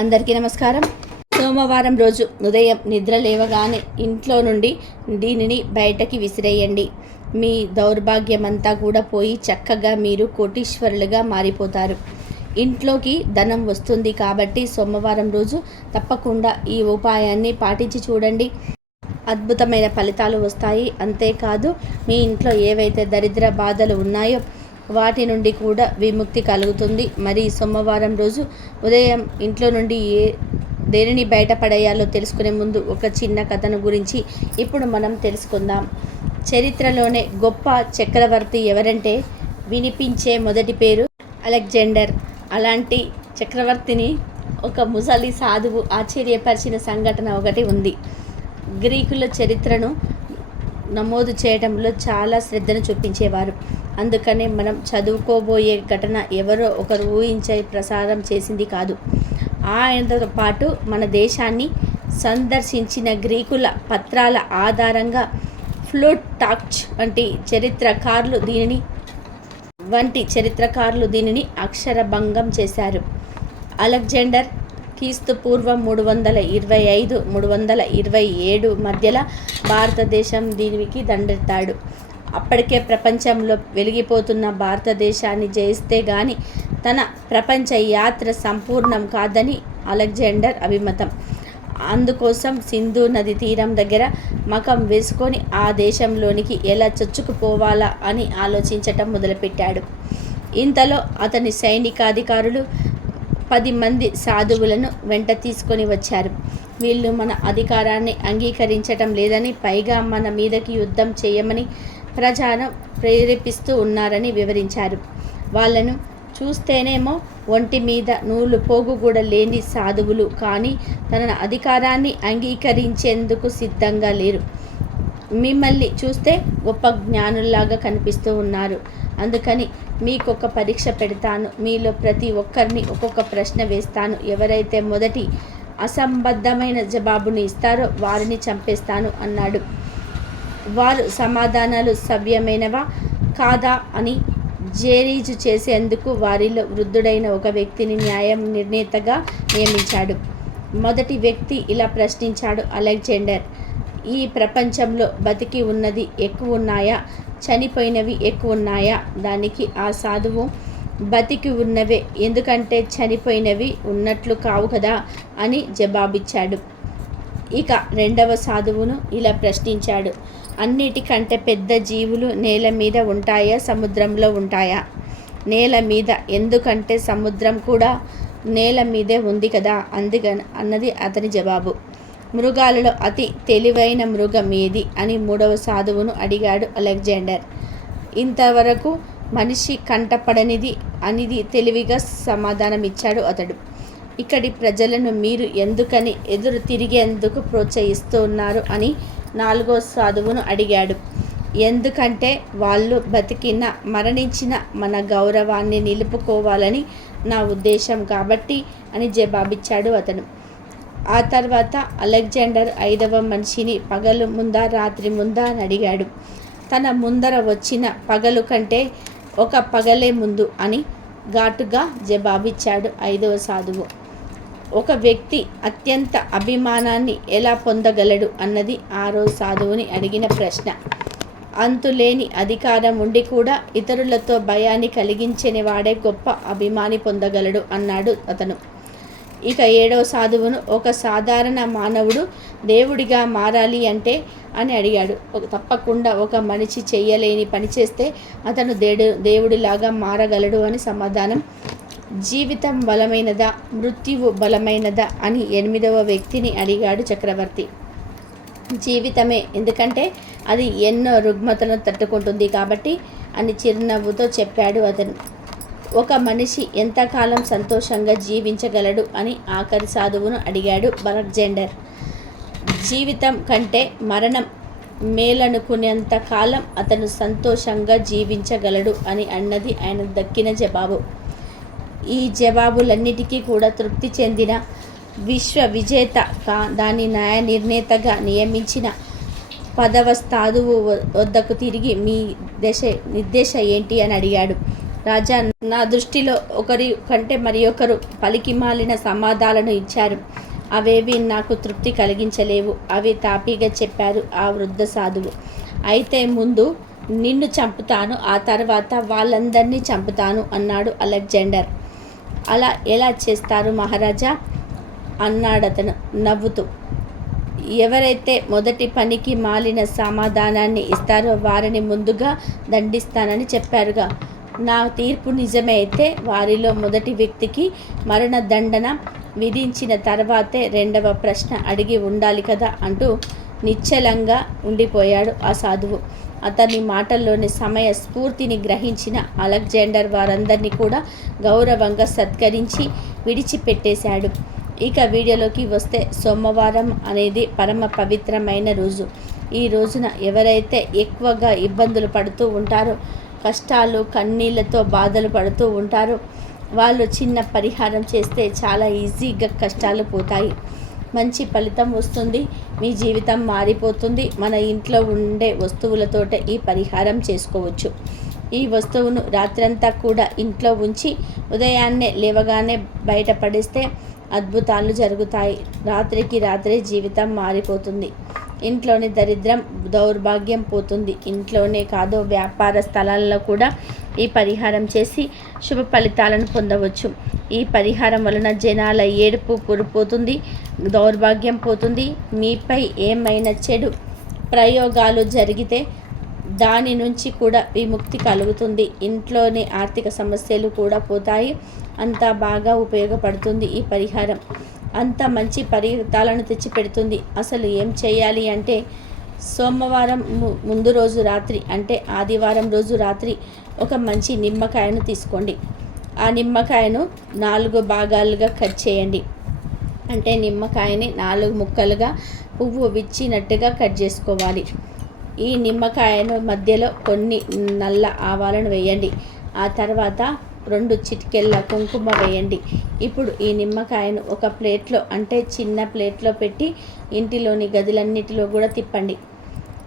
అందరికీ నమస్కారం. సోమవారం రోజు ఉదయం నిద్ర లేవగానే ఇంట్లో నుండి దీనిని బయటకి విసిరేయండి. మీ దౌర్భాగ్యమంతా కూడా పోయి చక్కగా మీరు కోటీశ్వరులుగా మారిపోతారు. ఇంట్లోకి ధనం వస్తుంది కాబట్టి సోమవారం రోజు తప్పకుండా ఈ ఉపాయాన్ని పాటించి చూడండి. అద్భుతమైన ఫలితాలు వస్తాయి. అంతేకాదు మీ ఇంట్లో ఏవైతే దరిద్ర బాధలు ఉన్నాయో వాటి నుండి కూడా విముక్తి కలుగుతుంది. మరి సోమవారం రోజు ఉదయం ఇంట్లో నుండి ఏ దేనిని బయటపడేయాలో తెలుసుకునే ముందు ఒక చిన్న కథను గురించి ఇప్పుడు మనం తెలుసుకుందాం. చరిత్రలోనే గొప్ప చక్రవర్తి ఎవరంటే వినిపించే మొదటి పేరు అలెగ్జాండర్. అలాంటి చక్రవర్తిని ఒక ముసలి సాధువు ఆశ్చర్యపరిచిన సంఘటన ఒకటి ఉంది. గ్రీకుల చరిత్రను నమోదు చేయడంలో చాలా శ్రద్ధను చూపించేవారు. అందుకనే మనం చదువుకోబోయే ఘటన ఎవరో ఒకరు ఊహించే ప్రసారం చేసింది కాదు. ఆయనతో పాటు మన దేశాన్ని సందర్శించిన గ్రీకుల పత్రాల ఆధారంగా ఫ్లూట్ టాక్చ్ వంటి చరిత్రకారులు దీనిని వంటి చరిత్రకారులు దీనిని అక్షరభంగం చేశారు. అలెగ్జాండర్ క్రీస్తు పూర్వం మూడు వందల ఇరవై ఐదు మూడు వందల ఇరవై ఏడు మధ్యలో భారతదేశం దీనికి దండెత్తాడు. అప్పటికే ప్రపంచంలో వెలిగిపోతున్న భారతదేశాన్ని జయిస్తే గాని తన ప్రపంచ యాత్ర సంపూర్ణం కాదని అలెగ్జాండర్ అభిమతం. అందుకోసం సింధు నది తీరం దగ్గర మకం వేసుకొని ఆ దేశంలోనికి ఎలా చొచ్చుకుపోవాలా అని ఆలోచించటం మొదలుపెట్టాడు. ఇంతలో అతని సైనికాధికారులు పది మంది సాధువులను వెంట తీసుకొని వచ్చారు. వీళ్ళు మన అధికారాన్ని అంగీకరించటం లేదని పైగా మన మీదకి యుద్ధం చేయమని ప్రజాను ప్రేరేపిస్తూ ఉన్నారని వివరించారు. వాళ్ళను చూస్తేనేమో ఒంటి మీద నూలు పోగు కూడా లేని సాధువులు కానీ తన అధికారాన్ని అంగీకరించేందుకు సిద్ధంగా లేరు. మిమ్మల్ని చూస్తే గొప్ప జ్ఞానుల్లాగా కనిపిస్తూ ఉన్నారు. అందుకని మీకు ఒక పరీక్ష పెడతాను. మీలో ప్రతి ఒక్కరిని ఒక్కొక్క ప్రశ్న వేస్తాను. ఎవరైతే మొదటి అసంబద్ధమైన జవాబుని ఇస్తారో వారిని చంపేస్తాను అన్నాడు. వారు సమాధానాలు సవ్యమైనవా కాదా అని జేరీజు చేసేందుకు వారిలో వృద్ధుడైన ఒక వ్యక్తిని న్యాయం నిర్ణేతగా నియమించాడు. మొదటి వ్యక్తి ఇలా ప్రశ్నించాడు అలెగ్జాండర్ ఈ ప్రపంచంలో బతికి ఉన్నది ఎక్కువ ఉన్నాయా? చనిపోయినవి ఎక్కువ ఉన్నాయా? దానికి ఆ సాధువు బతికి ఉన్నవే ఎందుకంటే చనిపోయినవి ఉన్నట్లు కావు కదా? అని జవాబిచ్చాడు. ఇక రెండవ సాధువును ఇలా ప్రశ్నించాడు. అన్నిటికంటే పెద్ద జీవులు నేల మీద ఉంటాయా? సముద్రంలో ఉంటాయా? నేల మీద. ఎందుకంటే సముద్రం కూడా నేల మీదే ఉంది కదా? అందుకని అన్నది అతని జవాబు. మృగాలలో అతి తెలివైన మృగం ఏది? అని మూడవ సాధువును అడిగాడు అలెగ్జాండర్. ఇంతవరకు మనిషి కంటపడనిది అనిది తెలివిగా సమాధానమిచ్చాడు అతడు. ఇక్కడి ప్రజలను మీరు ఎందుకని ఎదురు తిరిగేందుకు ప్రోత్సహిస్తూ ఉన్నారు అని నాలుగో సాధువును అడిగాడు. ఎందుకంటే వాళ్ళు బతికిన మరణించిన మన గౌరవాన్ని నిలుపుకోవాలని నా ఉద్దేశం కాబట్టి అని జవాబిచ్చాడు అతను. ఆ తర్వాత అలెగ్జాండర్ ఐదవ మనిషిని పగలు ముందా రాత్రి ముందా అని అడిగాడు. తన ముందర వచ్చిన పగలు కంటే ఒక పగలే ముందు అని ఘాటుగా జవాబిచ్చాడు ఐదవ సాధువు. ఒక వ్యక్తి అత్యంత అభిమానాన్ని ఎలా పొందగలడు అన్నది ఆరో సాధువుని అడిగిన ప్రశ్న. అంతులేని అధికారం ఉండి కూడా ఇతరులతో భయాన్ని కలిగించని వాడే గొప్ప అభిమాని పొందగలడు అన్నాడు అతను. ఇక ఏడో సాధువును ఒక సాధారణ మానవుడు దేవుడిగా మారాలి అంటే అని అడిగాడు. తప్పకుండా ఒక మనిషి చేయలేని పని చేస్తే అతను దేడు దేవుడిలాగా మారగలడు అని సమాధానం జీవితం బలమైనదా మృత్యువు బలమైనదా అని ఎనిమిదవ వ్యక్తిని అడిగాడు చక్రవర్తి. జీవితమే ఎందుకంటే అది ఎన్నో రుగ్మతలను తట్టుకుంటుంది కాబట్టి అని చిరునవ్వుతో చెప్పాడు అతను. ఒక మనిషి ఎంతకాలం సంతోషంగా జీవించగలడు అని ఆఖరి సాధువును అడిగాడు బలక్జెండర్ జీవితం కంటే మరణం మేలనుకునేంత కాలం అతను సంతోషంగా జీవించగలడు అని అన్నది ఆయన దక్కిన జవాబు. ఈ జవాబులన్నిటికీ కూడా తృప్తి చెందిన విశ్వ విజేత కా దాని న్యాయ నిర్ణేతగా నియమించిన పదవ స్థాదువు వద్దకు తిరిగి మీ దశ నిర్దేశ ఏంటి అని అడిగాడు. రాజా నా దృష్టిలో ఒకరి కంటే మరి ఒకరు పలికి మాలిన సమాధాలను ఇచ్చారు. అవేవి నాకు తృప్తి కలిగించలేవు. అవి తాపీగా చెప్పారు ఆ వృద్ధ సాధువు. అయితే ముందు నిన్ను చంపుతాను ఆ తర్వాత వాళ్ళందరినీ చంపుతాను అన్నాడు అలెగ్జాండర్. అలా ఎలా చేస్తారు మహారాజా? అన్నాడతను. నవ్వుతూ. ఎవరైతే మొదటి పనికి మాలిన సమాధానాన్ని ఇస్తారో వారిని ముందుగా దండిస్తానని చెప్పారుగా. నా తీర్పు నిజమే అయితే వారిలో మొదటి వ్యక్తికి మరణ దండన విధించిన తర్వాతే రెండవ ప్రశ్న అడిగి ఉండాలి కదా అంటూ నిశ్చలంగా ఉండిపోయాడు ఆ సాధువు. అతని మాటల్లోని సమయ స్ఫూర్తిని గ్రహించిన అలెగ్జాండర్ వారందరినీ కూడా గౌరవంగా సత్కరించి విడిచిపెట్టేశాడు. ఇక వీడియోలోకి వస్తే సోమవారం అనేది పరమ పవిత్రమైన రోజు. ఈ రోజున ఎవరైతే ఎక్కువగా ఇబ్బందులు పడుతూ ఉంటారో కష్టాలు కన్నీళ్ళతో బాధలు పడుతూ ఉంటారో వాళ్ళు చిన్న పరిహారం చేస్తే చాలా ఈజీగా కష్టాలు పోతాయి. మంచి ఫలితం వస్తుంది. మీ జీవితం మారిపోతుంది. మన ఇంట్లో ఉండే వస్తువులతోటే ఈ పరిహారం చేసుకోవచ్చు. ఈ వస్తువును రాత్రంతా కూడా ఇంట్లో ఉంచి ఉదయాన్నే లేవగానే బయటపడిస్తే అద్భుతాలు జరుగుతాయి. రాత్రికి రాత్రే జీవితం మారిపోతుంది. ఇంట్లోని దరిద్రం దౌర్భాగ్యం పోతుంది. ఇంట్లోనే కాదు వ్యాపార స్థలాల్లో కూడా ఈ పరిహారం చేసి శుభ ఫలితాలను పొందవచ్చు. ఈ పరిహారం వలన జనాల ఏడుపు పొడిపోతుంది దౌర్భాగ్యం పోతుంది. మీపై ఏమైనా చెడు ప్రయోగాలు జరిగితే దాని నుంచి కూడా విముక్తి కలుగుతుంది. ఇంట్లోని ఆర్థిక సమస్యలు కూడా పోతాయి. అంతా బాగా ఉపయోగపడుతుంది ఈ పరిహారం. అంత మంచి ఫలితాలను తెచ్చిపెడుతుంది. అసలు ఏం చేయాలి అంటే సోమవారం ముందు రోజు రాత్రి అంటే ఆదివారం రోజు రాత్రి ఒక మంచి నిమ్మకాయను తీసుకోండి. ఆ నిమ్మకాయను నాలుగు భాగాలుగా కట్ చేయండి. అంటే నిమ్మకాయని నాలుగు ముక్కలుగా పువ్వు విచ్చినట్టుగా కట్ చేసుకోవాలి. ఈ నిమ్మకాయను మధ్యలో కొన్ని నల్ల ఆవాలను వేయండి. ఆ తర్వాత రెండు చిటికెళ్ళ కుంకుమ వేయండి. ఇప్పుడు ఈ నిమ్మకాయను ఒక ప్లేట్లో అంటే చిన్న ప్లేట్లో పెట్టి ఇంటిలోని గదులన్నిటిలో కూడా తిప్పండి.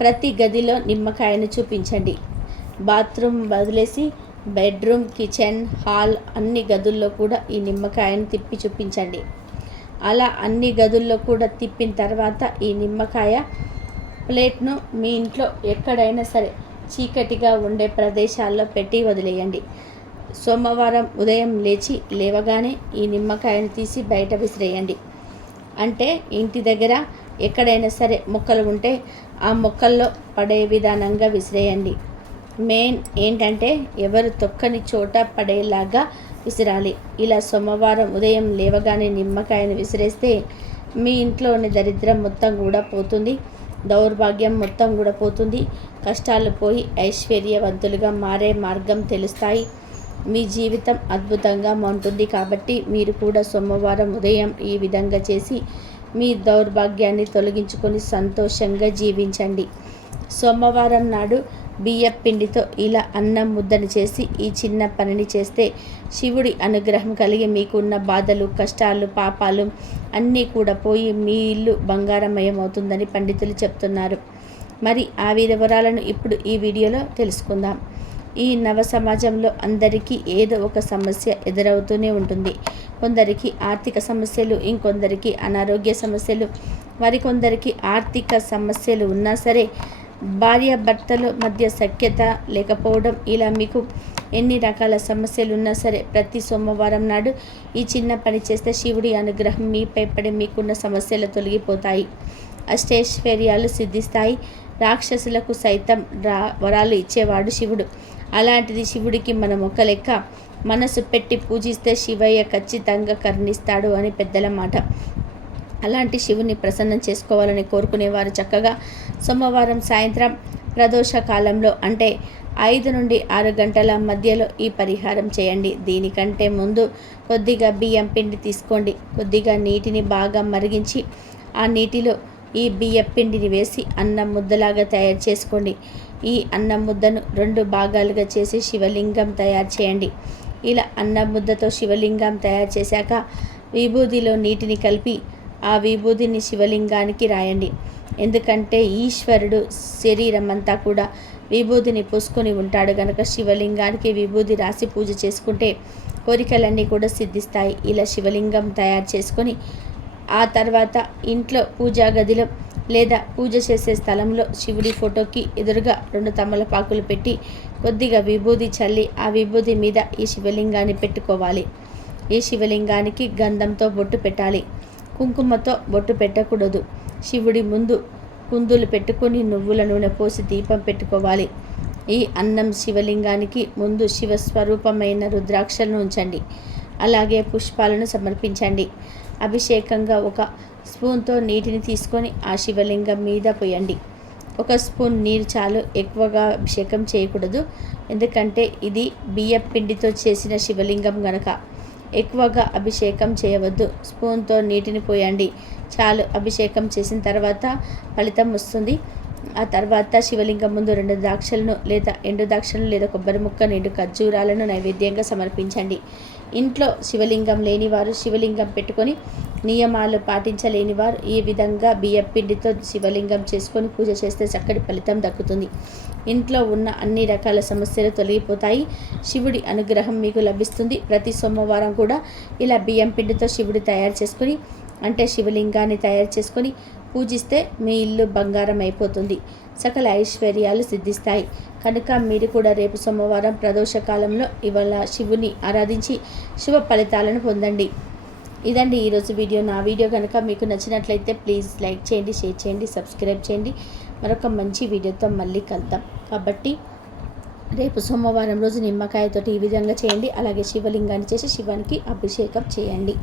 ప్రతి గదిలో నిమ్మకాయను చూపించండి. బాత్రూమ్ వదిలేసి బెడ్రూమ్ కిచెన్ హాల్ అన్ని గదుల్లో కూడా ఈ నిమ్మకాయను తిప్పి చూపించండి. అలా అన్ని గదుల్లో కూడా తిప్పిన తర్వాత ఈ నిమ్మకాయ ప్లేట్ను మీ ఇంట్లో ఎక్కడైనా సరే చీకటిగా ఉండే ప్రదేశాల్లో పెట్టి వదిలేయండి. సోమవారం ఉదయం లేచి లేవగానే ఈ నిమ్మకాయను తీసి బయట విసిరేయండి. అంటే ఇంటి దగ్గర ఎక్కడైనా సరే మొక్కలు ఉంటే ఆ మొక్కల్లో పడే విధానంగా విసిరేయండి. మెయిన్ ఏంటంటే ఎవరు తొక్కని చోట పడేలాగా విసిరాలి. ఇలా సోమవారం ఉదయం లేవగానే నిమ్మకాయను విసిరేస్తే మీ ఇంట్లోని దరిద్రం మొత్తం కూడా పోతుంది. దౌర్భాగ్యం మొత్తం కూడా పోతుంది. కష్టాలు పోయి ఐశ్వర్యవంతులుగా మారే మార్గం తెలుస్తాయి. మీ జీవితం అద్భుతంగా ఉంటుంది కాబట్టి మీరు కూడా సోమవారం ఉదయం ఈ విధంగా చేసి మీ దౌర్భాగ్యాన్ని తొలగించుకొని సంతోషంగా జీవించండి. సోమవారం నాడు బియ్యం పిండితో ఇలా అన్నం ముద్దని చేసి ఈ చిన్న పనిని చేస్తే శివుడి అనుగ్రహం కలిగి మీకున్న బాధలు కష్టాలు పాపాలు అన్నీ కూడా పోయి మీ ఇల్లు బంగారమయం అవుతుందని పండితులు చెప్తున్నారు. మరి ఆ వివరాలను ఇప్పుడు ఈ వీడియోలో తెలుసుకుందాం. ఈ నవ సమాజంలో అందరికీ ఏదో ఒక సమస్య ఎదురవుతూనే ఉంటుంది. కొందరికి ఆర్థిక సమస్యలు ఇంకొందరికి అనారోగ్య సమస్యలు మరికొందరికి ఆర్థిక సమస్యలు ఉన్నా సరే భార్య భర్తల మధ్య సఖ్యత లేకపోవడం ఇలా మీకు ఎన్ని రకాల సమస్యలు ఉన్నా సరే ప్రతి సోమవారం నాడు ఈ చిన్న పని చేస్తే శివుడి అనుగ్రహం మీపై పడి మీకున్న సమస్యలు తొలగిపోతాయి. అష్టైశ్వర్యాలు సిద్ధిస్తాయి. రాక్షసులకు సైతం రా వరాలు ఇచ్చేవాడు శివుడు. అలాంటిది శివుడికి మనం ఒక లెక్క మనసు పెట్టి పూజిస్తే శివయ్య ఖచ్చితంగా కరుణిస్తాడు అని పెద్దల మాట. అలాంటి శివుని ప్రసన్నం చేసుకోవాలని కోరుకునేవారు చక్కగా సోమవారం సాయంత్రం ప్రదోష కాలంలో అంటే ఐదు నుండి ఆరు గంటల మధ్యలో ఈ పరిహారం చేయండి. దీనికంటే ముందు కొద్దిగా బియ్యం పిండి తీసుకోండి. కొద్దిగా నీటిని బాగా మరిగించి ఆ నీటిలో ఈ బియ్యం పిండిని వేసి అన్నం ముద్దలాగా తయారు చేసుకోండి. ఈ అన్నం ముద్దను రెండు భాగాలుగా చేసి శివలింగం తయారు చేయండి. ఇలా అన్నం ముద్దతో శివలింగం తయారు చేశాక విభూదిలో నీటిని కలిపి ఆ విభూదిని శివలింగానికి రాయండి. ఎందుకంటే ఈశ్వరుడు శరీరం అంతా కూడా విభూతిని పూసుకొని ఉంటాడు. గనక శివలింగానికి విభూతి రాసి పూజ చేసుకుంటే కోరికలన్నీ కూడా సిద్ధిస్తాయి. ఇలా శివలింగం తయారు చేసుకొని ఆ తర్వాత ఇంట్లో పూజా గదిలో లేదా పూజ చేసే స్థలంలో శివుడి ఫోటోకి ఎదురుగా రెండు తమలపాకులు పెట్టి కొద్దిగా విభూది చల్లి ఆ విభూది మీద ఈ శివలింగాన్ని పెట్టుకోవాలి. ఈ శివలింగానికి గంధంతో బొట్టు పెట్టాలి. కుంకుమతో బొట్టు పెట్టకూడదు. శివుడి ముందు కుందులు పెట్టుకొని నువ్వుల నూనె పోసి దీపం పెట్టుకోవాలి. ఈ అన్నం శివలింగానికి ముందు శివస్వరూపమైన రుద్రాక్షలను ఉంచండి. అలాగే పుష్పాలను సమర్పించండి. అభిషేకంగా ఒక స్పూన్తో నీటిని తీసుకొని ఆ శివలింగం మీద పోయండి. ఒక స్పూన్ నీరు చాలు ఎక్కువగా అభిషేకం చేయకూడదు. ఎందుకంటే ఇది బియ్య పిండితో చేసిన శివలింగం గనక. ఎక్కువగా అభిషేకం చేయవద్దు. స్పూన్తో నీటిని పోయండి. చాలు అభిషేకం చేసిన తర్వాత ఫలితం వస్తుంది. ఆ తర్వాత శివలింగం ముందు రెండు ద్రాక్షలను లేదా ఎండు ద్రాక్షలను లేదా కొబ్బరి ముక్క నిండు ఖర్జూరాలను నైవేద్యంగా సమర్పించండి. ఇంట్లో శివలింగం లేనివారు శివలింగం పెట్టుకొని నియమాలు పాటించలేని వారు ఈ విధంగా బియ్యం పిండితో శివలింగం చేసుకొని పూజ చేస్తే చక్కటి ఫలితం దక్కుతుంది. ఇంట్లో ఉన్న అన్ని రకాల సమస్యలు తొలగిపోతాయి. శివుడి అనుగ్రహం మీకు లభిస్తుంది. ప్రతి సోమవారం కూడా ఇలా బియ్యం పిండితో శివుడి తయారు చేసుకొని అంటే శివలింగాన్ని తయారు చేసుకొని పూజిస్తే మీ ఇల్లు బంగారం అయిపోతుంది. సకల ఐశ్వర్యాలు సిద్ధిస్తాయి. కనుక మీరు కూడా రేపు సోమవారం ప్రదోష కాలంలో ఇవాళ శివుని ఆరాధించి శుభ ఫలితాలను పొందండి. ఇదండి ఈరోజు వీడియో. నా వీడియో కనుక మీకు నచ్చినట్లయితే ప్లీజ్ లైక్ చేయండి షేర్ చేయండి సబ్స్క్రైబ్ చేయండి. మరొక మంచి వీడియోతో మళ్ళీ కలుద్దాం. కాబట్టి రేపు సోమవారం రోజు నిమ్మకాయతోటి ఈ విధంగా చేయండి. అలాగే శివలింగాన్ని చేసి శివానికి అభిషేకం చేయండి.